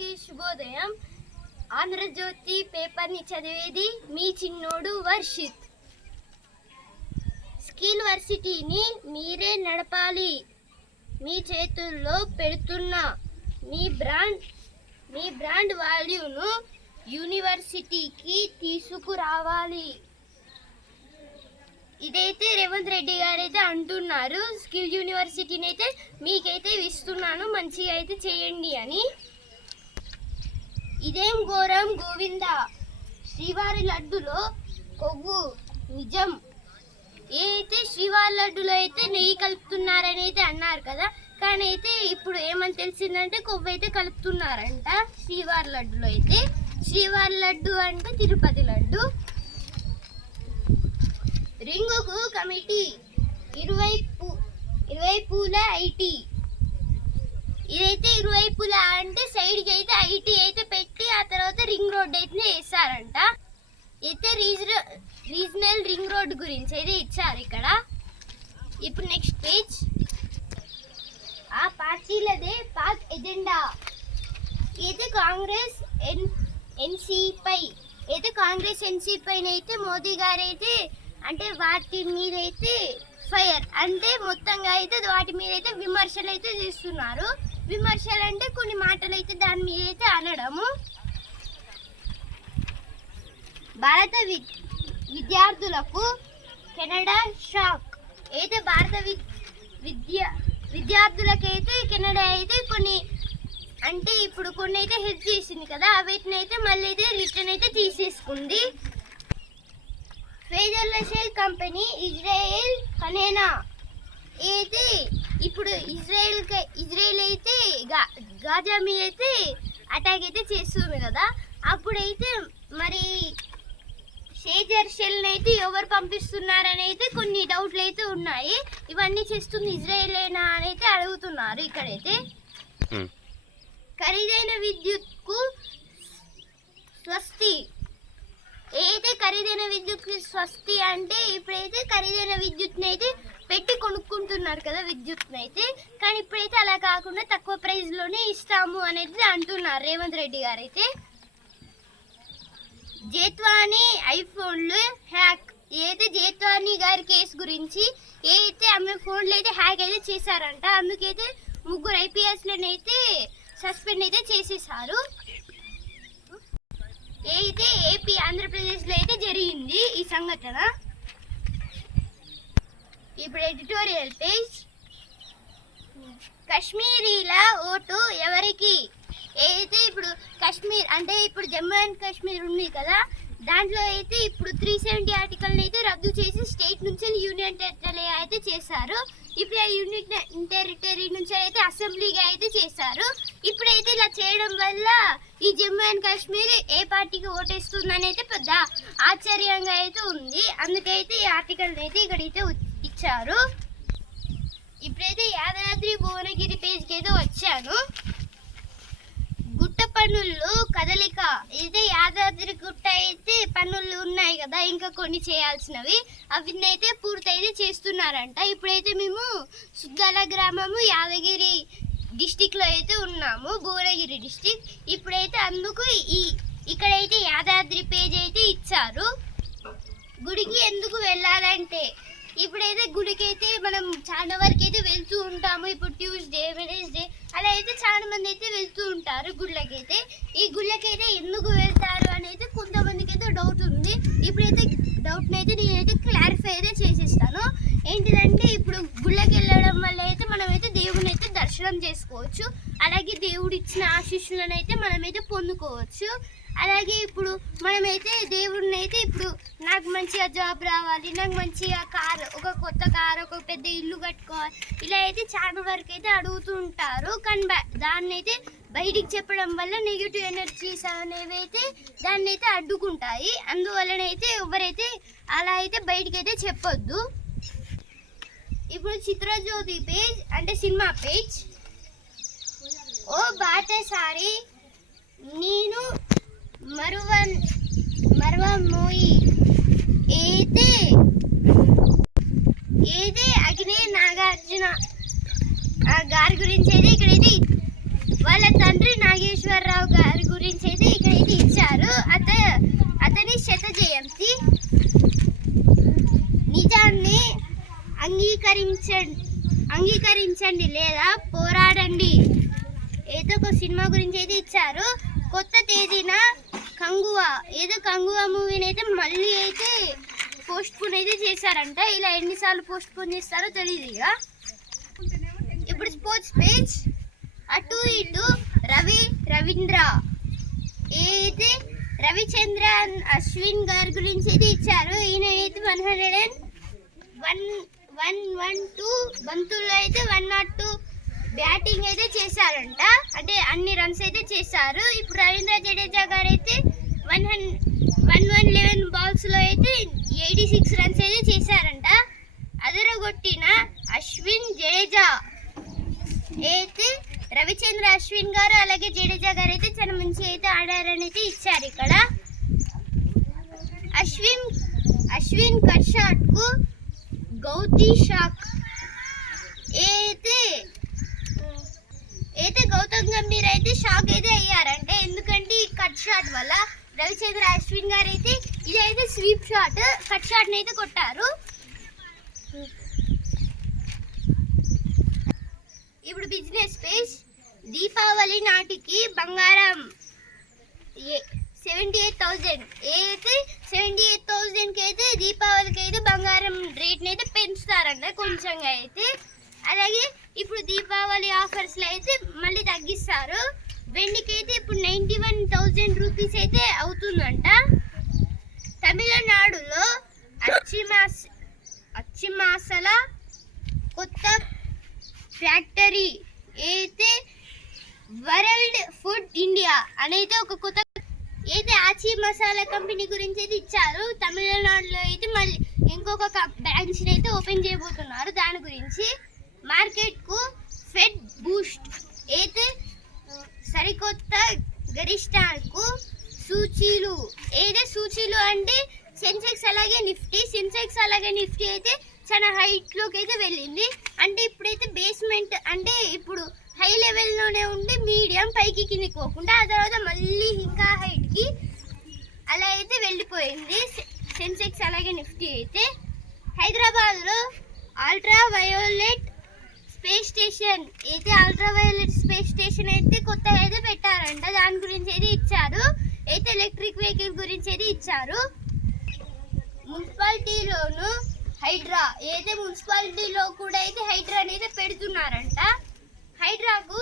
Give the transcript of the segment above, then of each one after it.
అందరికీ శుభోదయం. ఆంధ్రజ్యోతి పేపర్ని చదివేది మీ చిన్నోడు వర్షిత్. స్కిల్ వర్సిటీని మీరే నడపాలి. మీ చేతుల్లో పెడుతున్న మీ బ్రాండ్ మీ బ్రాండ్ వాల్యూను యూనివర్సిటీకి తీసుకురావాలి. ఇదైతే రేవంత్ రెడ్డి గారు అయితే అంటున్నారు. స్కిల్ యూనివర్సిటీని అయితే మీకైతే ఇస్తున్నాను మంచిగా అయితే చేయండి అని. ఇదేం ఘోరం గోవింద? శ్రీవారి లడ్డులో కొవ్వు నిజం. ఏ అయితే శ్రీవారి లడ్డులో అయితే నెయ్యి కలుపుతున్నారని అయితే అన్నారు కదా కానీ అయితే ఇప్పుడు ఏమని తెలిసిందంటే కొవ్వు అయితే కలుపుతున్నారంట శ్రీవారి లడ్డులో అయితే. శ్రీవారి లడ్డు అంటే తిరుపతి లడ్డు. రింగుకు కమిటీ. ఇరవై పూ ఇరవై పూల ఐటీ. ఇదైతే ఇరువైపులా అంటే సైడ్కి అయితే ఐటీ అయితే పెట్టి ఆ తర్వాత రింగ్ రోడ్ అయితే వేస్తారంట అయితే రీజన రీజనల్ రింగ్ రోడ్ గురించి అయితే ఇచ్చారు ఇక్కడ. ఇప్పుడు నెక్స్ట్ పేజ్ ఆ పార్టీలదే పాక్ ఎజెండా. అయితే కాంగ్రెస్ ఎన్ ఎన్సీపై అయితే కాంగ్రెస్ ఎన్సీ పైన అయితే మోదీ గారు అయితే అంటే వాటి మీద అయితే ఫైర్ అంటే మొత్తంగా అయితే వాటి మీద అయితే విమర్శలు అయితే చేస్తున్నారు. విమర్శలు అంటే కొన్ని మాటలు అయితే దాని మీద అయితే అనడము. భారత వి- విద్యార్థులకు కెనడా షాక్. అయితే భారత వి- విద్య విద్యార్థులకైతే కెనడా అయితే కొన్ని అంటే ఇప్పుడు కొన్ని అయితే హెల్ప్ చేసింది కదా వీటిని అయితే మళ్ళీ అయితే రిటర్న్ అయితే తీసేసుకుంది. ఫేజర్ల షెల్ కంపెనీ ఇజ్రాయెల్ కనేనా. అయితే ఇప్పుడు ఇజ్రాయెల్ ఇజ్రాయెల్ అయితే గాజా మీద అయితే అటాక్ అయితే చేస్తుంది కదా. అప్పుడైతే మరి షేజర్ షెల్ అయితే ఎవరు పంపిస్తున్నారని అయితే కొన్ని డౌట్లు అయితే ఉన్నాయి. ఇవన్నీ చేస్తుంది ఇజ్రాయెలేనా అని అయితే అడుగుతున్నారు ఇక్కడైతే. ఖరీదైన విద్యుత్కు స్వస్తి. ఏదైతే ఖరీదైన విద్యుత్కి స్వస్తి అంటే ఇప్పుడైతే ఖరీదైన విద్యుత్ని అయితే అంటున్నారు కదా విద్యుత్ని అయితే. కానీ ఇప్పుడైతే అలా కాకుండా తక్కువ ప్రైస్లోనే ఇస్తాము అనేది అంటున్నారు రేవంత్ రెడ్డి గారు అయితే. జేత్వాని ఐఫోన్లు హ్యాక్. ఏదైతే జేత్వాని గారి కేసు గురించి? ఏదైతే ఆమె ఫోన్లు అయితే హ్యాక్ అయితే చేశారంట. అందుకైతే ముగ్గురు ఐపీఎస్లనైతే సస్పెండ్ అయితే చేసేసారు అయితే ఏపీ ఆంధ్రప్రదేశ్లో అయితే జరిగింది ఈ సంఘటన. ఇప్పుడు ఎడిటోరియల్ పేజ్ కాశ్మీరీల ఓటు ఎవరికి? ఏదైతే ఇప్పుడు కాశ్మీర్ అంటే ఇప్పుడు జమ్మూ అండ్ కాశ్మీర్ ఉంది కదా దాంట్లో అయితే ఇప్పుడు త్రీ సెవెంటీ ఆర్టికల్ని అయితే రద్దు చేసి స్టేట్ నుంచి యూనియన్ టెరిటరీ అయితే చేశారు. ఇప్పుడు ఆ యూనియన్ టెరిటరీ నుంచి అయితే అసెంబ్లీగా అయితే చేశారు. ఇప్పుడైతే ఇలా చేయడం వల్ల ఈ జమ్మూ అండ్ కాశ్మీర్ ఏ పార్టీకి ఓటేస్తుందని అయితే పెద్ద ఆశ్చర్యంగా అయితే ఉంది. అందుకైతే ఈ ఆర్టికల్ అయితే ఇక్కడైతే ఇచ్చారు ఇప్పుడైతే యాదాద్రి భువనగిరి పేజ్కి అయితే వచ్చాను గుట్ట పనులు కదలిక. అయితే యాదాద్రి గుట్ట అయితే పనులు ఉన్నాయి కదా ఇంకా కొన్ని చేయాల్సినవి. అవి అయితే పూర్తయితే చేస్తున్నారంట. ఇప్పుడైతే మేము సుద్దాల గ్రామము యాదగిరి డిస్టిక్లో అయితే ఉన్నాము భువనగిరి డిస్టిక్. ఇప్పుడైతే అందుకు ఈ ఇక్కడైతే యాదాద్రి పేజ్ అయితే ఇచ్చారు. గుడికి ఎందుకు వెళ్ళాలంటే ఇప్పుడైతే గుడికి అయితే మనం చాలా వరకు అయితే వెళ్తూ ఉంటాము. ఇప్పుడు ట్యూస్డే వెనస్డే అలా అయితే చాలా మంది అయితే వెళ్తూ ఉంటారు గుళ్ళకైతే. ఈ గుళ్ళకైతే ఎందుకు వెళ్తారు అని అయితే కొంతమందికి అయితే డౌట్ ఉంది. ఇప్పుడైతే డౌట్ని అయితే నేనైతే క్లారిఫై అయితే చేసేస్తాను. ఏంటిదంటే ఇప్పుడు గుళ్ళకి వెళ్ళడం వల్ల అయితే మనమైతే దేవుని అయితే దర్శనం చేసుకోవచ్చు. అలాగే దేవుడు ఇచ్చిన ఆశీస్సులను అయితే మనమైతే పొందుకోవచ్చు. అలాగే ఇప్పుడు మనమైతే దేవుడిని అయితే ఇప్పుడు నాకు మంచిగా జాబ్ రావాలి నాకు మంచిగా కార్ ఒక కొత్త కార్ ఒక పెద్ద ఇల్లు కట్టుకోవాలి ఇలా అయితే చాలా వరకు అయితే అడుగుతూ ఉంటారు. కానీ బ- దాన్ని అయితే బయటికి చెప్పడం వల్ల నెగిటివ్ ఎనర్జీస్ అనేవి అయితే దాన్ని అయితే అడ్డుకుంటాయి. అందువలనైతే ఎవరైతే అలా అయితే బయటికి అయితే చెప్పొద్దు. ఇప్పుడు చిత్రజ్యోతి పేజ్ అంటే సినిమా పేజ్ ఓ బాటసారి నేను మరువన్ మోయి ఏదే ఏదే అగ్ని నాగార్జున. ఆ గారి గురించి అయితే ఇక్కడైతే వాళ్ళ తండ్రి నాగేశ్వరరావు గారి గురించి అయితే ఇక్కడైతే ఇచ్చారు. అత అతని శత జయంతి నిజాన్ని అంగీకరించండి అంగీకరించండి లేదా పోరాడండి. ఒక సినిమా గురించి అయితే ఇచ్చారు. కొత్త తేదీన కంగువా ఏదో కంగువా మూవీని అయితే మళ్ళీ అయితే పోస్ట్ పోన్ అయితే చేశారంట. ఇలా ఎన్నిసార్లు పోస్ట్ పోన్ చేస్తారో తెలియదు ఇక. ఇప్పుడు స్పోర్ట్స్ పేజ్ అటు ఇటు రవి రవీంద్ర అయితే రవిచంద్ర అశ్విన్ గారి గురించి అయితే ఇచ్చారు. ఈయన అయితే one hundred and one one one two బంతులు అయితే వన్ నాట్ టూ బ్యాటింగ్ అయితే చేశారంట. అంటే అన్ని రన్స్ అయితే చేశారు. ఇప్పుడు రవీంద్ర జడేజా గారు అయితే వన్ వన్ వన్ లెవెన్ బాల్స్లో అయితే ఎయిటీ సిక్స్ రన్స్ అయితే చేశారంట. అదరగొట్టిన అశ్విన్ జడేజా అయితే రవిచంద్ర అశ్విన్ గారు అలాగే జడేజా గారు అయితే చాలా మంచి అయితే ఆడారని అయితే ఇచ్చారు ఇక్కడ. Ashwin Ashwin cut shot Gauti shock. అయితే గౌతమ్ గంభీర్ అయితే షాక్ అయితే అయ్యారంటే ఎందుకంటే ఈ కట్ షాట్ వల్ల రవిచంద్ర అశ్విన్ గారు అయితే ఇదైతే స్వీప్ షాట్ కట్ షాట్ అయితే కొట్టారు. ఇప్పుడు బిజినెస్ పేజ్ దీపావళి నాటికి బంగారం సెవెంటీ ఎయిట్ థౌజండ్ అయితే సెవెంటీ ఎయిట్ థౌజండ్కి అయితే దీపావళికి అయితే బంగారం రేట్ని అయితే పెంచుతారంట కొంచెంగా అయితే. అలాగే ఇప్పుడు దీప దీపావళి ఆఫర్స్లో అయితే మళ్ళీ తగ్గిస్తారు. వెండికి అయితే ఇప్పుడు నైంటీ వన్ థౌజండ్ రూపీస్ అయితే అవుతుందంట. తమిళనాడులో అచ్చిమాస అచ్చిమాసల కొత్త ఫ్యాక్టరీ అయితే వరల్డ్ ఫుడ్ ఇండియా అనేది ఒక కొత్త అయితే ఆచి మసాలా కంపెనీ గురించి అయితే ఇచ్చారు. తమిళనాడులో అయితే మళ్ళీ ఇంకొక బ్రాంచ్ని అయితే ఓపెన్ చేయబోతున్నారు. దాని గురించి మార్కెట్ ఫెడ్ బూస్ట్ అయితే సరికొత్త గరిష్టాలకు సూచీలు ఏదే సూచీలు అంటే సెన్సెక్స్ అలాగే నిఫ్టీ సెన్సెక్స్ అలాగే నిఫ్టీ అయితే చాలా హైట్లోకి అయితే వెళ్ళింది. అంటే ఇప్పుడైతే బేస్మెంట్ అంటే ఇప్పుడు హై లెవెల్లోనే ఉండి మీడియం పైకి కిందికి పోకుండా ఆ తర్వాత మళ్ళీ ఇంకా హైట్కి అలా అయితే వెళ్ళిపోయింది. సెన్సెక్స్ అలాగే నిఫ్టీ అయితే. హైదరాబాద్లో అల్ట్రా వయోలెట్ స్పేస్ స్టేషన్ అయితే అల్ట్రా వయోలెట్ స్పేస్ స్టేషన్ అయితే కొత్తగా అయితే పెట్టారంట. దాని గురించి అయితే ఇచ్చారు. అయితే ఎలక్ట్రిక్ వెహికల్ గురించి అయితే ఇచ్చారు. మున్సిపాలిటీలోను హైడ్రా ఏదైతే మున్సిపాలిటీలో కూడా అయితే హైడ్రా అనేది పెడుతున్నారంట. హైడ్రాకు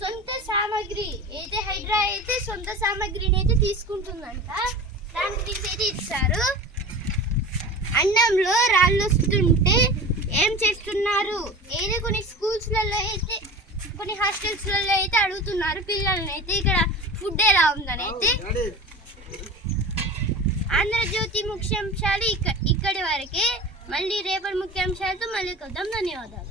సొంత సామాగ్రి అయితే హైడ్రా అయితే సొంత సామాగ్రిని అయితే తీసుకుంటుందంట. దాని గురించి అయితే ఇచ్చారు. అన్నంలో రాళ్ళు వస్తుంటే ఏం చేస్తున్నారు? ఏదో కొన్ని స్కూల్స్లలో అయితే కొన్ని హాస్టల్స్లలో అయితే అడుగుతున్నారు పిల్లల్ని అయితే. ఇక్కడ ఫుడ్ ఎలా ఉందని అయితే ఆంధ్రజ్యోతి ముఖ్యాంశాలు ఇక్క ఇక్కడి వరకే. మళ్ళీ రేపటి ముఖ్యాంశాలతో మళ్ళీ కొద్దాం ధన్యవాదాలు.